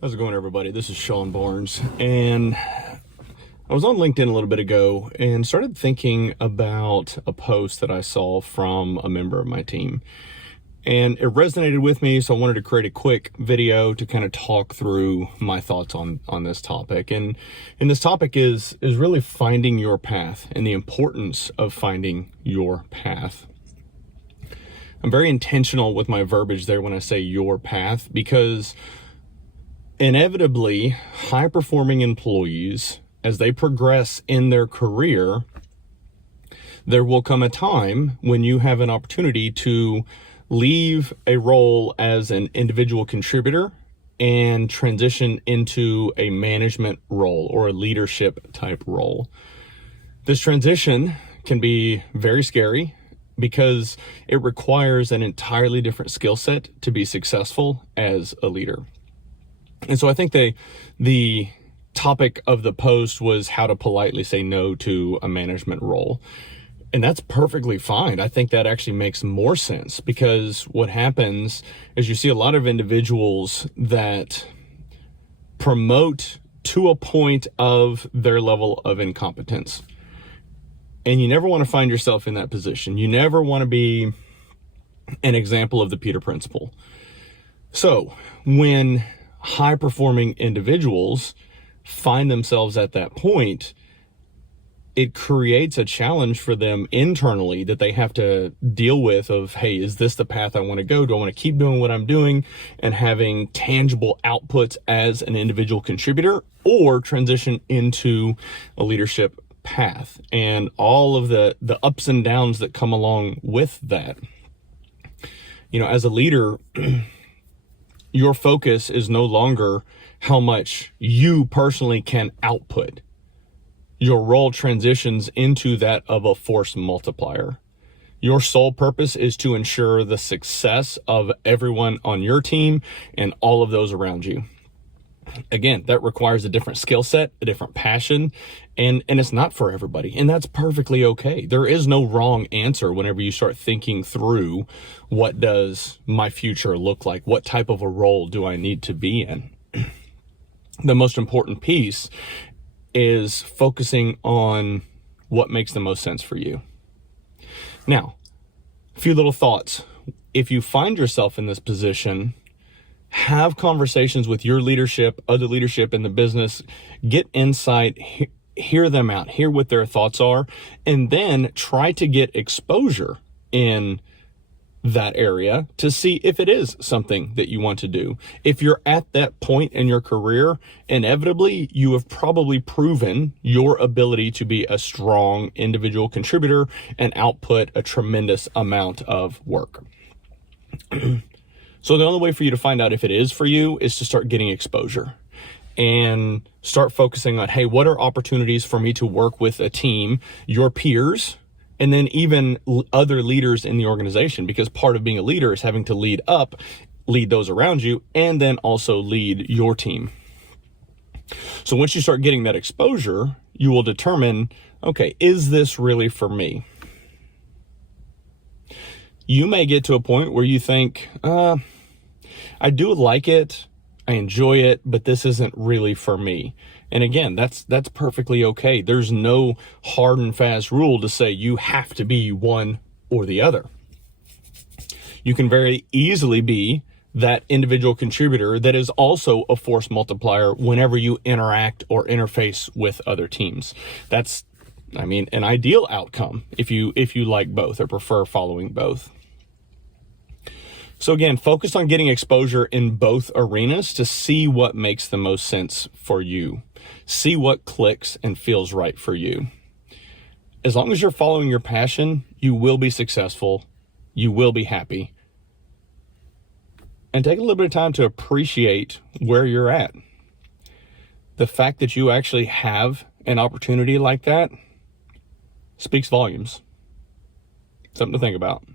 How's it going, everybody? This is Sean Barnes, and I was on LinkedIn a little bit ago and started thinking about a post that I saw from a member of my team, and it resonated with me, so I wanted to create a quick video to kind of talk through my thoughts on this topic. And this topic is really finding your path and the importance of finding your path. I'm very intentional with my verbiage there when I say your path, because inevitably, high-performing employees, as they progress in their career, there will come a time when you have an opportunity to leave a role as an individual contributor and transition into a management role or a leadership type role. This transition can be very scary because it requires an entirely different skill set to be successful as a leader. And so I think the topic of the post was how to politely say no to a management role. And that's perfectly fine. I think that actually makes more sense, because what happens is you see a lot of individuals that promote to a point of their level of incompetence. And you never want to find yourself in that position. You never want to be an example of the Peter Principle. So when high-performing individuals find themselves at that point, it creates a challenge for them internally that they have to deal with of, hey, is this the path I want to go? Do I want to keep doing what I'm doing and having tangible outputs as an individual contributor, or transition into a leadership path and all of the ups and downs that come along with that? You know, as a leader, your focus is no longer how much you personally can output. Your role transitions into that of a force multiplier. Your sole purpose is to ensure the success of everyone on your team and all of those around you. Again, that requires a different skill set, a different passion, and it's not for everybody. And that's perfectly okay. There is no wrong answer whenever you start thinking through, what does my future look like? What type of a role do I need to be in? The most important piece is focusing on what makes the most sense for you. Now, a few little thoughts. If you find yourself in this position, have conversations with your leadership, other leadership in the business, get insight, hear them out, hear what their thoughts are, and then try to get exposure in that area to see if it is something that you want to do. If you're at that point in your career, inevitably you have probably proven your ability to be a strong individual contributor and output a tremendous amount of work. So the only way for you to find out if it is for you is to start getting exposure and start focusing on, hey, what are opportunities for me to work with a team, your peers, and then even other leaders in the organization, because part of being a leader is having to lead those around you, and then also lead your team. So once you start getting that exposure, you will determine, okay, is this really for me? You may get to a point where you think, I do like it, I enjoy it, but this isn't really for me. And again, that's perfectly okay. There's no hard and fast rule to say you have to be one or the other. You can very easily be that individual contributor that is also a force multiplier whenever you interact or interface with other teams. That's, an ideal outcome if you like both or prefer following both. So again, focus on getting exposure in both arenas to see what makes the most sense for you. See what clicks and feels right for you. As long as you're following your passion, you will be successful. You will be happy. And take a little bit of time to appreciate where you're at. The fact that you actually have an opportunity like that speaks volumes. Something to think about.